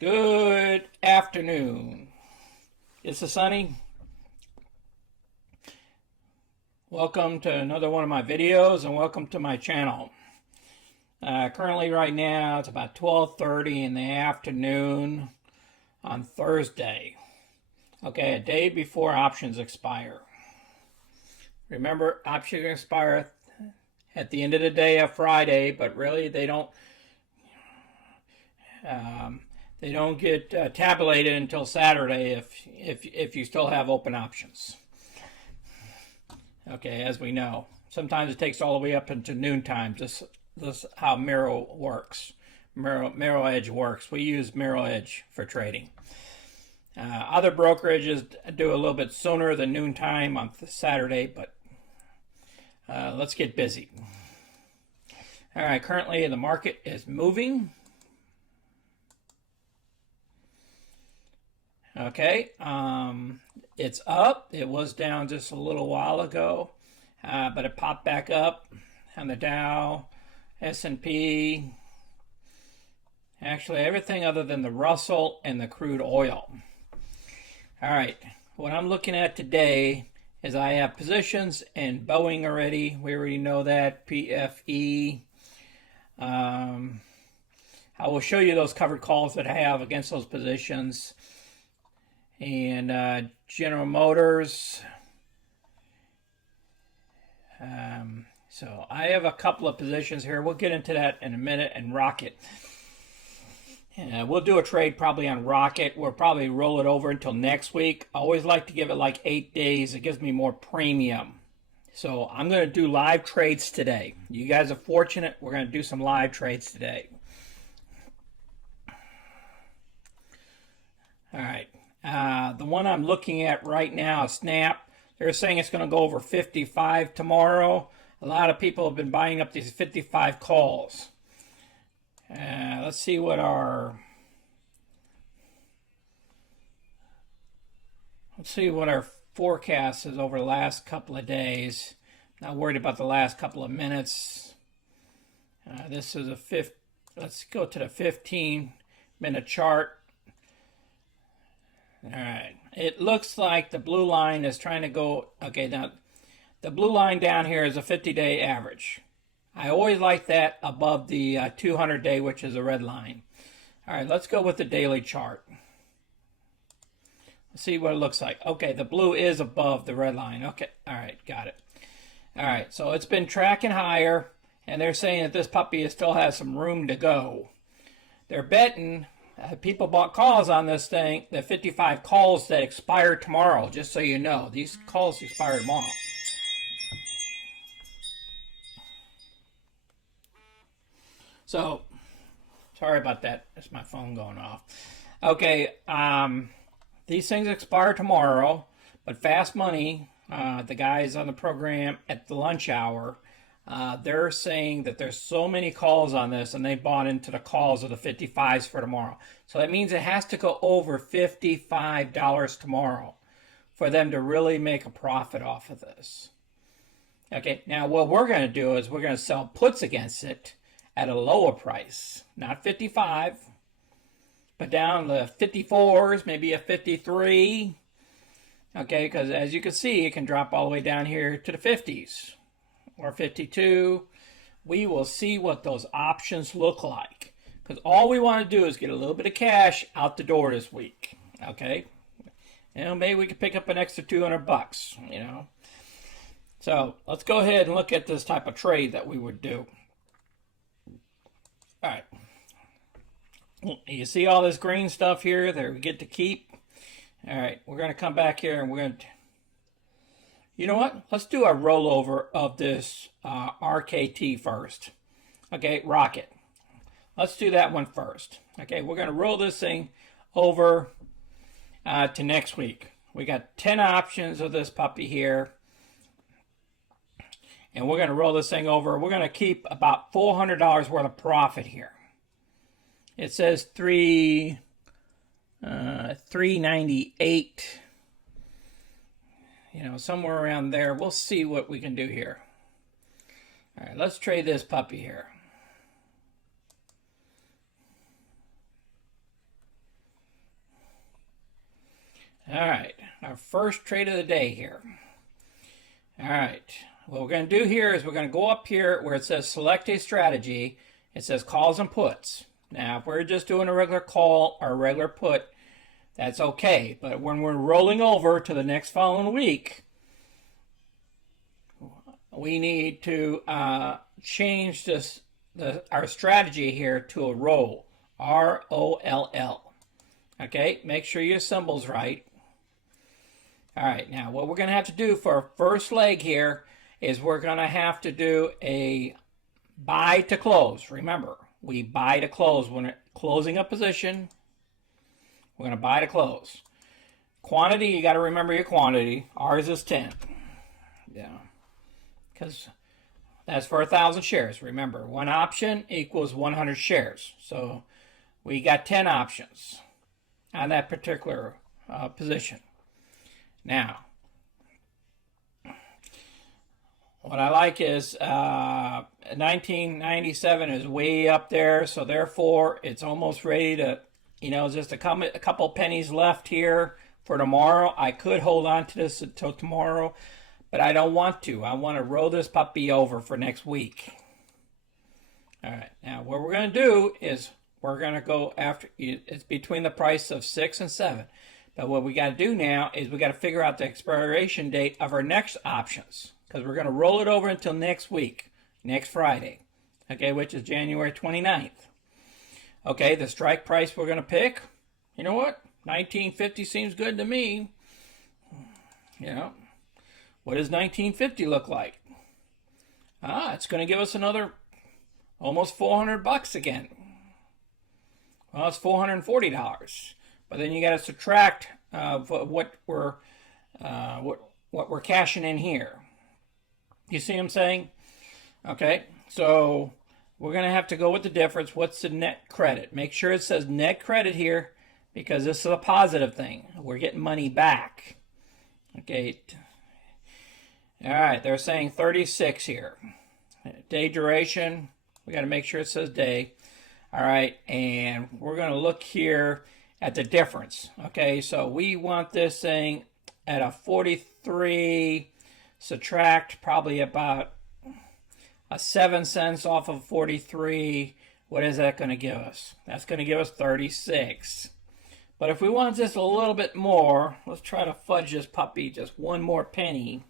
Good afternoon. This is Sunny. Welcome to another one of my videos and welcome to my channel. Currently right now it's about 12:30 in the afternoon on Thursday. Okay, a day before options expire. Remember, options expire at the end of the day of Friday, but really they don't get tabulated until Saturday if you still have open options. Okay, as we know, sometimes it takes all the way up into noontime. This is how Merrill works. Merrill Edge works. We use Merrill Edge for trading. Other brokerages do a little bit sooner than noontime on Saturday, but let's get busy. All right, currently the market is moving. Okay, it's up. It was down just a little while ago, but it popped back up on the Dow, S&P, actually everything other than the Russell and the crude oil. All right, what I'm looking at today is I have positions in Boeing already. We already know that, PFE. I will show you those covered calls that I have against those positions. And General Motors. So I have a couple of positions here. We'll get into that in a minute. And Rocket. We'll do a trade probably on Rocket. We'll probably roll it over until next week. I always like to give it like 8 days. It gives me more premium. So I'm going to do live trades today. You guys are fortunate. We're going to do some live trades today. All right. The one I'm looking at right now is SNAP. They're saying it's going to go over 55 tomorrow. A lot of people have been buying up these 55 calls. Let's see what our forecast is over the last couple of days. Not worried about the last couple of minutes. This is let's go to the 15-minute chart. All right, it looks like the blue line is trying to go, okay, now the blue line down here is a 50-day average. I always like that above the 200-day, which is a red line. All right, let's go with the daily chart. Let's see what it looks like. Okay, the blue is above the red line. Okay, all right, got it. All right, so it's been tracking higher, and they're saying that this puppy still has some room to go. They're betting. People bought calls on this thing, the 55 calls that expire tomorrow, just so you know. These calls expire tomorrow. So, sorry about that. That's my phone going off. Okay, these things expire tomorrow, but Fast Money, the guys on the program at the lunch hour, they're saying that there's so many calls on this and they bought into the calls of the 55s for tomorrow. So that means it has to go over $55 tomorrow for them to really make a profit off of this. Okay, now what we're going to do is we're going to sell puts against it at a lower price. Not 55, but down to 54s, maybe a 53. Okay, because as you can see, it can drop all the way down here to the 50s. Or 52. We will see what those options look like, because all we want to do is get a little bit of cash out the door this week. Okay, maybe we could pick up an extra $200. So let's go ahead and look at this type of trade that we would do. All right, you see all this green stuff here that we get to keep. All right, we're going to come back here and we're going to. You know what? Let's do a rollover of this RKT first. Okay, Rocket. Let's do that one first. Okay, we're going to roll this thing over to next week. We got 10 options of this puppy here. And we're going to roll this thing over. We're going to keep about $400 worth of profit here. It says $398. Somewhere around there. We'll see what we can do here. All right, let's trade this puppy here. All right, our first trade of the day here. All right, what we're going to do here is we're going to go up here where it says select a strategy. It says calls and puts. Now, if we're just doing a regular call or a regular put, that's okay. But when we're rolling over to the next following week, we need to change our strategy here to a roll. R-O-L-L. Okay, make sure your symbol's right. All right, now what we're going to have to do for our first leg here is we're going to have to do a buy to close. Remember, we buy to close. When we're closing a position, we're going to buy to close. Quantity, you got to remember your quantity. Ours is 10. Yeah, because that's for 1,000 shares. Remember, one option equals 100 shares. So we got 10 options on that particular position. Now, what I like is 1997 is way up there, so therefore it's almost ready to, just a couple pennies left here for tomorrow. I could hold on to this until tomorrow, but I don't want to. I want to roll this puppy over for next week. All right, now what we're going to do is we're going to go after, it's between the price of 6 and 7. But what we got to do now is we got to figure out the expiration date of our next options, because we're going to roll it over until next week, next Friday, okay, which is January 29th. Okay, the strike price we're going to pick, you know what? 1950 seems good to me. What does 1950 look like? It's going to give us another almost $400 again. Well, it's $440. But then you got to subtract what we're cashing in here. You see what I'm saying? Okay, so we're going to have to go with the difference. What's the net credit? Make sure it says net credit here, because this is a positive thing. We're getting money back. Okay. All right, they're saying 36 here. Day duration, we got to make sure it says day. All right, and we're going to look here at the difference. Okay, so we want this thing at a 43, subtract probably about a 7 cents off of 43. What is that going to give us? That's going to give us 36. But if we want just a little bit more, let's try to fudge this puppy just one more penny.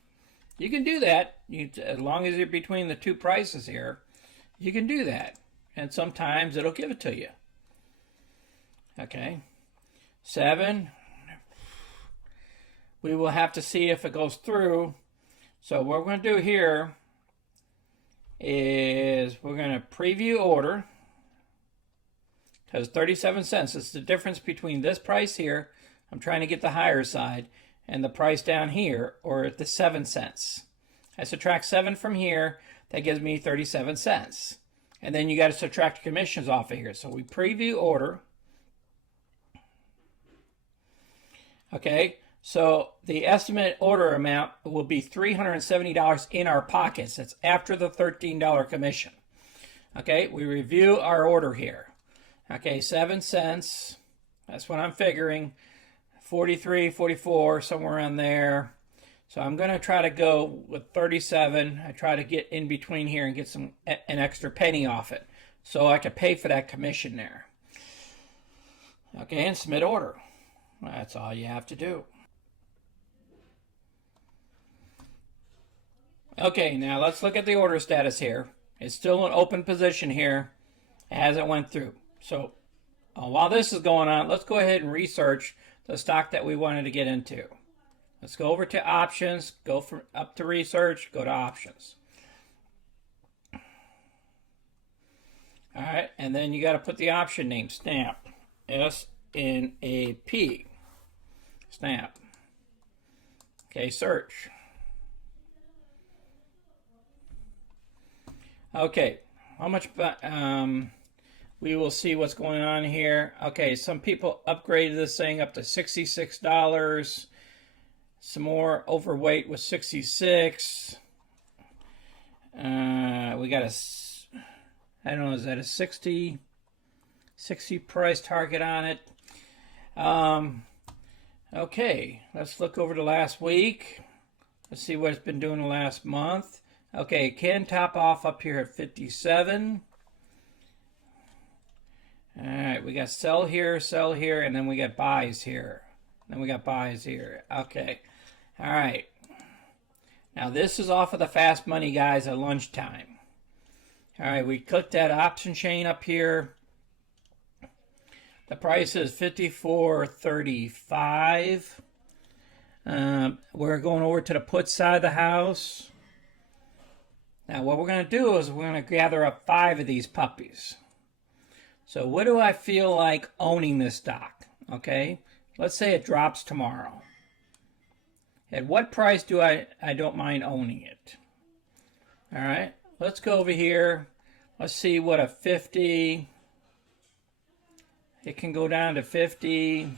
You can do that. As long as you're between the two prices here, you can do that. And sometimes it'll give it to you. Okay. 7. We will have to see if it goes through. So what we're going to do here is we're going to preview order. Because 37 cents is the difference between this price here, I'm trying to get the higher side, and the price down here, or at the 7 cents. I subtract 7 from here, that gives me 37 cents. And then you got to subtract commissions off of here. So we preview order. Okay, so the estimate order amount will be $370 in our pockets. That's after the $13 commission. Okay, we review our order here. Okay, 7 cents. That's what I'm figuring. 43, 44, somewhere around there. So I'm going to try to go with 37. I try to get in between here and get an extra penny off it, so I can pay for that commission there. Okay, and submit order. That's all you have to do. Okay, now let's look at the order status here. It's still an open position here. It hasn't went through. So while this is going on, let's go ahead and research the stock that we wanted to get into. Let's go over to options, go up to research, go to options. All right, and then you got to put the option name, SNAP, S-N-A-P, SNAP. Okay, search. Okay, how much, we will see what's going on here. Okay, some people upgraded this thing up to $66. Some more overweight was 66. We got a, I don't know, is that a 60 price target on it? Okay, let's look over the last week. Let's see what it's been doing the last month. Okay, it can top off up here at 57. All right, we got sell here, and then we got buys here. Then we got buys here. Okay, all right. Now this is off of the fast money guys at lunchtime. All right, we clicked that option chain up here. The price is $54.35. We're going over to the put side of the house. Now what we're going to do is we're going to gather up 5 of these puppies. So what do I feel like owning this stock? Okay, let's say it drops tomorrow. At what price do I don't mind owning it? All right, let's go over here. Let's see what a 50. It can go down to 50,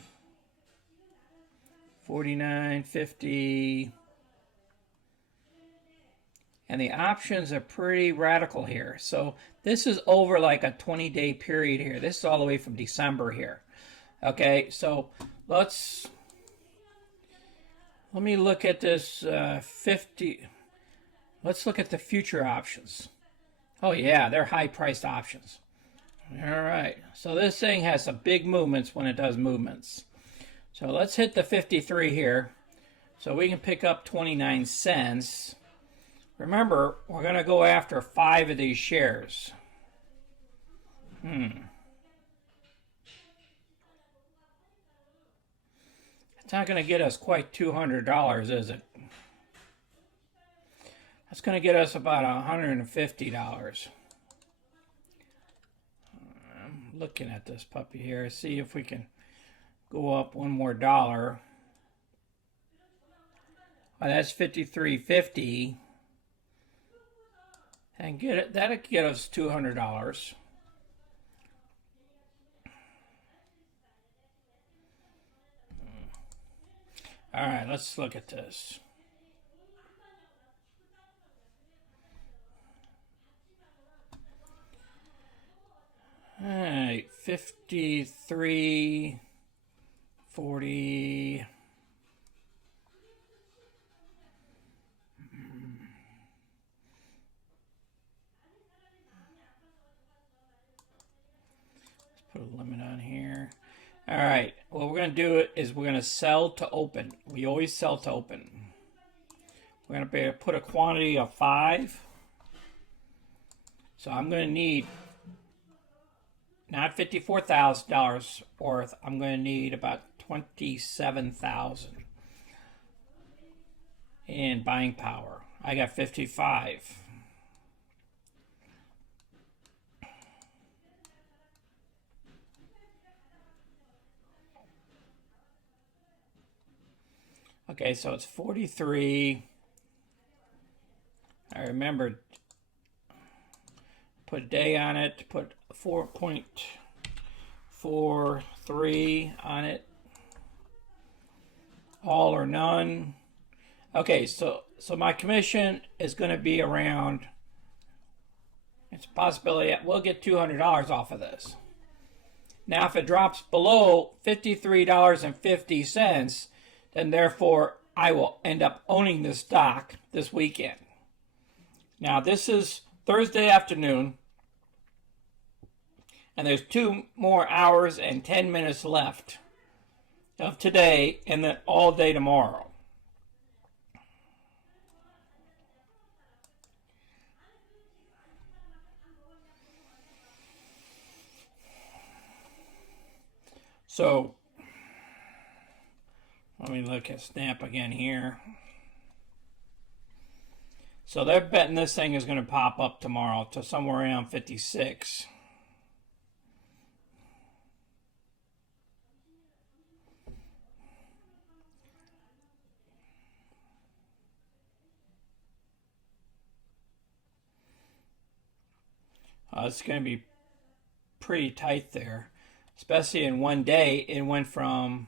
49, 50. And the options are pretty radical here. So this is over like a 20-day period here. This is all the way from December here. Okay, so let me look at this 50. Let's look at the future options. Oh yeah, they're high-priced options. All right, so this thing has some big movements when it does movements. So let's hit the 53 here. So we can pick up 29 cents. Remember, we're going to go after 5 of these shares. It's not going to get us quite $200, is it? That's going to get us about $150. Looking at this puppy here, see if we can go up one more dollar. Well, that's $53.50, and get it. That'll get us $200. All right, let's look at this. All right, 53, 40. Let's put a limit on here. All right, what we're going to do is we're going to sell to open. We always sell to open. We're going to put a quantity of 5. So I'm going to need not $54,000 worth. I'm going to need about $27,000 in buying power. I got 55. Okay, so it's 43. I remember put a day on it, put 4.43 on it. All or none. Okay, so my commission is going to be around, it's a possibility that we'll get $200 off of this. Now, if it drops below $53.50, then therefore I will end up owning this stock this weekend. Now, this is Thursday afternoon, and there's 2 more hours and 10 minutes left of today, and then all day tomorrow. So let me look at SNAP again here. So they're betting this thing is going to pop up tomorrow to somewhere around 56. It's going to be pretty tight there, especially in one day. It went from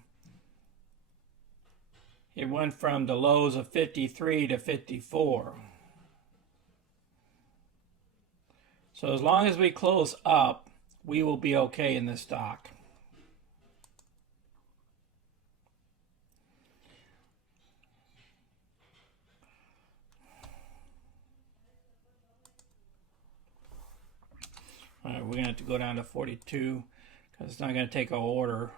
the lows of 53 to 54. So as long as we close up, we will be okay in this stock. we're going to have to go down to 42 because it's not going to take an order.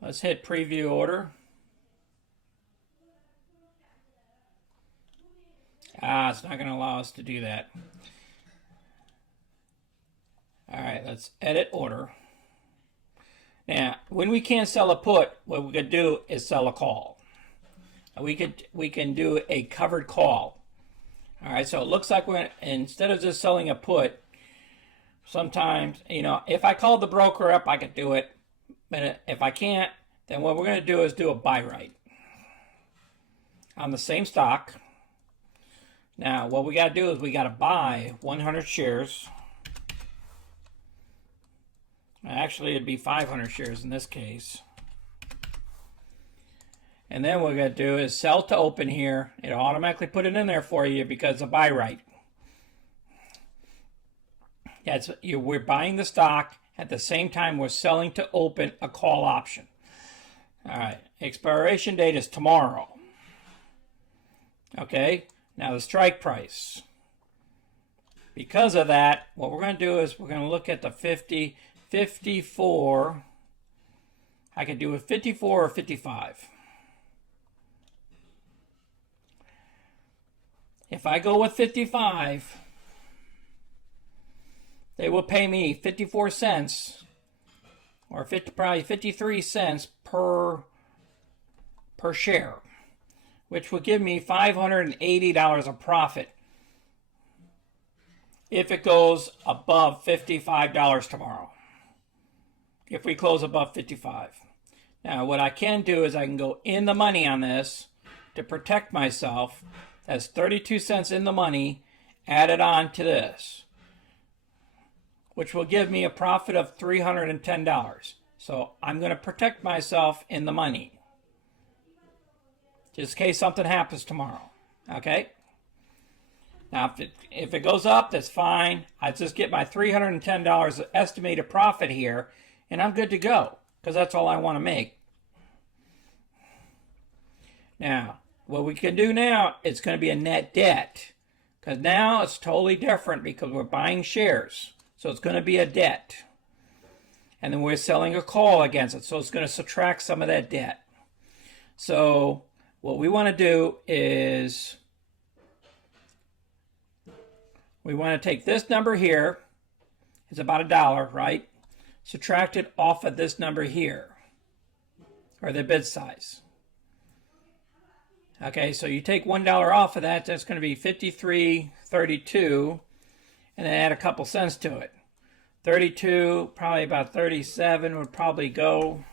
Let's hit preview order. It's not going to allow us to do that. All right, let's edit order. Now, when we can't sell a put, what we could do is sell a call. We can do a covered call. All right, so it looks like we're, instead of just selling a put, sometimes, if I called the broker up, I could do it. But if I can't, then what we're going to do is do a buy right on the same stock. Now, what we got to do is we got to buy 100 shares. Actually, it'd be 500 shares in this case. And then what we're going to do is sell to open here. It'll automatically put it in there for you because of buy right. We're buying the stock at the same time we're selling to open a call option. All right, expiration date is tomorrow. Okay, now the strike price. Because of that, what we're going to do is we're going to look at the 50, 54. I could do a 54 or 55. If I go with 55, they will pay me 54 cents or probably 53 cents per share, which would give me $580 of profit if it goes above $55 tomorrow. If we close above 55. Now, what I can do is I can go in the money on this to protect myself. That's 32 cents in the money added on to this, which will give me a profit of $310. So I'm going to protect myself in the money, just in case something happens tomorrow. Okay? Now, if it goes up, that's fine. I just get my $310 estimated profit here, and I'm good to go, because that's all I want to make. Now, what we can do now, it's going to be a net debt, because now it's totally different because we're buying shares. So it's going to be a debt. And then we're selling a call against it. So it's going to subtract some of that debt. So what we want to do is we want to take this number here. It's about $1, right? Subtract it off of this number here, or the bid size. Okay, so you take $1 off of that, that's going to be $53.32, and then add a couple cents to it. 32, probably about 37 would probably go.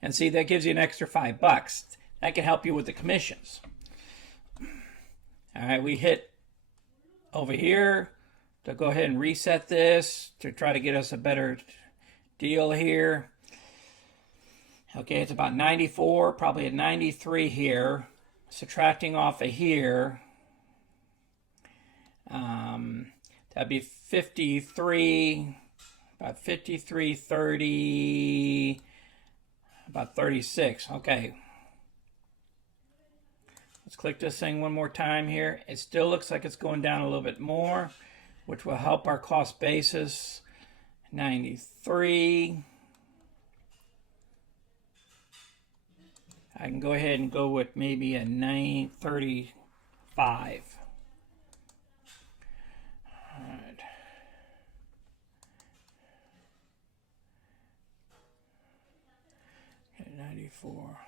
And see, that gives you an extra $5. That can help you with the commissions. All right, we hit over here to go ahead and reset this to try to get us a better deal here. Okay, it's about 94, probably a 93 here. Subtracting off of here, that'd be 53, about 53.30, about 36. Okay. Let's click this thing one more time here. It still looks like it's going down a little bit more, which will help our cost basis. 93. I can go ahead and go with maybe a 935. All right. Okay, 94.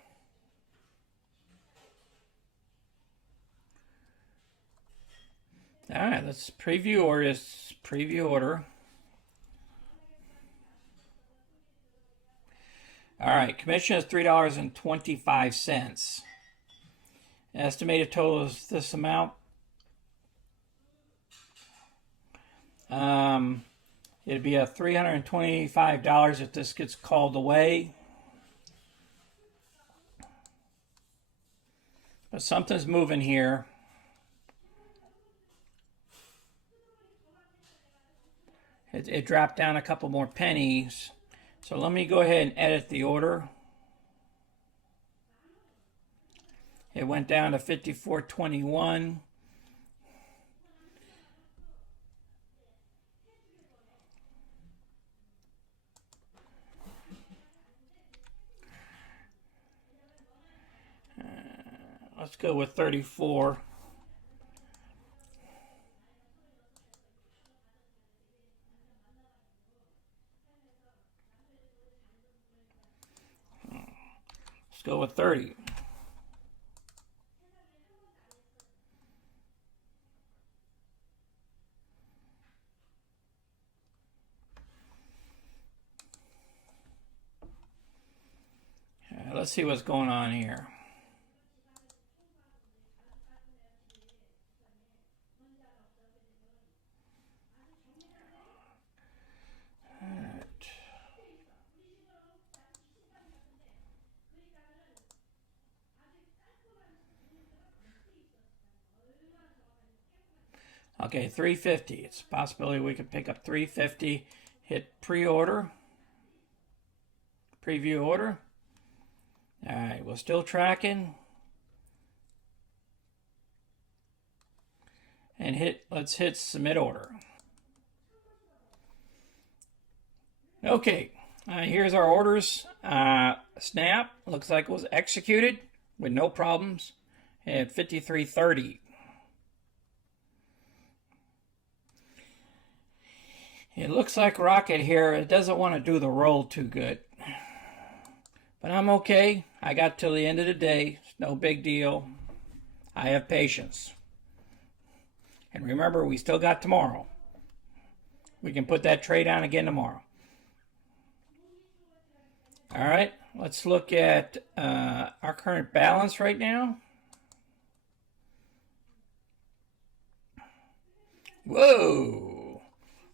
All right, let's preview order. Preview order. All right, commission is $3.25. Estimated total is this amount. It'd be a $325 if this gets called away. But something's moving here. It dropped down a couple more pennies. So let me go ahead and edit the order. It went down to 54.21. Let's go with 34. Let's go with 30. Let's see what's going on here. Okay, 350. It's a possibility we could pick up 350. Hit pre-order. Preview order. All right, we're still tracking. And let's hit submit order. Okay, here's our orders. SNAP looks like it was executed with no problems at 53.30. It looks like Rocket here, it doesn't want to do the roll too good. But I'm okay. I got till the end of the day. It's no big deal. I have patience. And remember, we still got tomorrow. We can put that trade on again tomorrow. All right, let's look at our current balance right now. Whoa,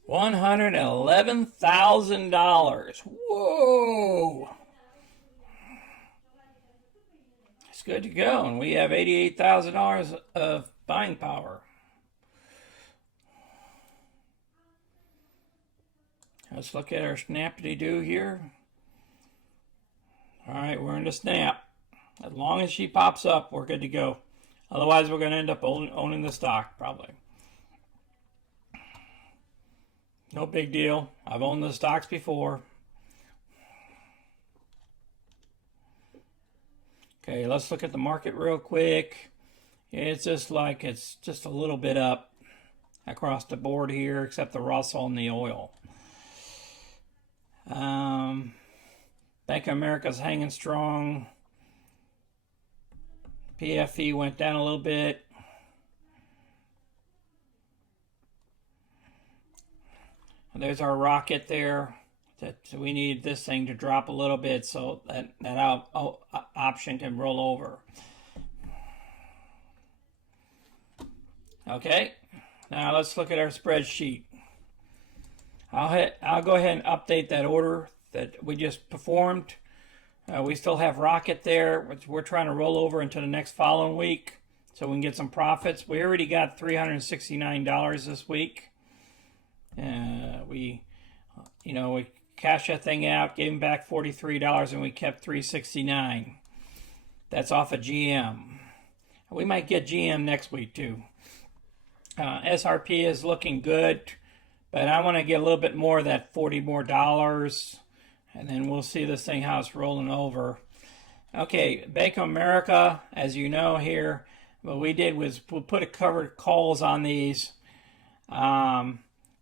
$111,000. Whoa. It's good to go, and we have $88,000 of buying power. Let's look at our snappity-doo here. All right, we're in the snap. As long as she pops up, we're good to go. Otherwise, we're going to end up owning the stock, probably. No big deal. I've owned the stocks before. Okay, let's look at the market real quick. It's just like it's just a little bit up across the board here, except the Russell and the oil. Bank of America's hanging strong. PFE went down a little bit. And there's our rocket there. So we need this thing to drop a little bit so that option can roll over. Okay, now let's look at our spreadsheet. I'll go ahead and update that order that we just performed. We still have Rocket there, which we're trying to roll over into the next following week so we can get some profits. We already got $369 this week. We cashed that thing out, gave him back $43, and we kept $369. That's off of GM. We might get GM next week too. SRP is looking good, but I want to get a little bit more of that $40 more, and then we'll see this thing how it's rolling over. Okay, Bank of America, as you know here, what we did was we'll put a covered calls on these, and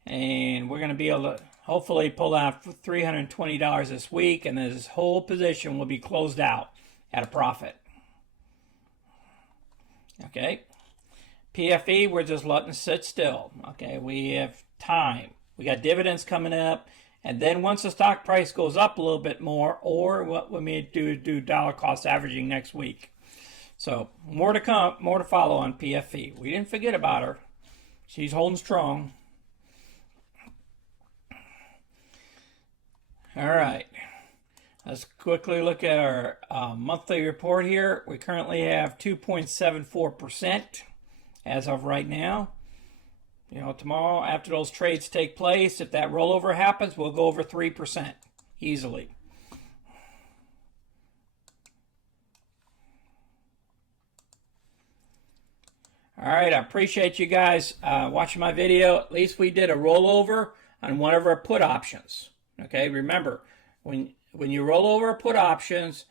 we're going to be able to hopefully pull out $320 this week, and this whole position will be closed out at a profit. Okay, PFE, we're just letting it sit still. Okay, we have time. We got dividends coming up, and then once the stock price goes up a little bit more, or what we may do dollar cost averaging next week. So more to come, more to follow on PFE. We didn't forget about her. She's holding strong. All right, let's quickly look at our monthly report here. We currently have 2.74% as of right now. Tomorrow after those trades take place, if that rollover happens, we'll go over 3% easily. All right, I appreciate you guys watching my video. At least we did a rollover on one of our put options. Okay, remember, when you roll over put options,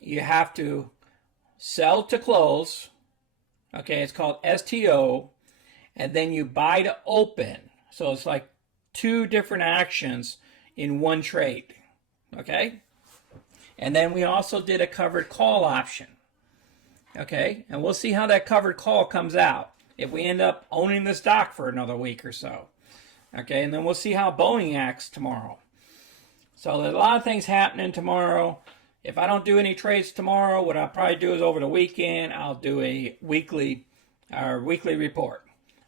you have to sell to close. Okay, it's called STO, and then you buy to open. So it's like two different actions in one trade. Okay, and then we also did a covered call option. Okay, and we'll see how that covered call comes out if we end up owning the stock for another week or so. Okay, and then we'll see how Boeing acts tomorrow. So there's a lot of things happening tomorrow. If I don't do any trades tomorrow, what I'll probably do is over the weekend, I'll do a weekly report.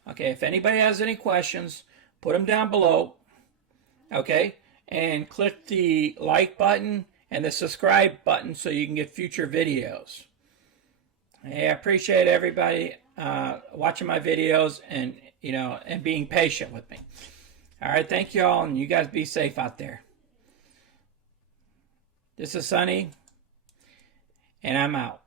Okay, if anybody has any questions, put them down below. Okay, and click the like button and the subscribe button so you can get future videos. Hey, I appreciate everybody watching my videos and being patient with me. All right, thank you all, and you guys be safe out there. This is Sonny, and I'm out.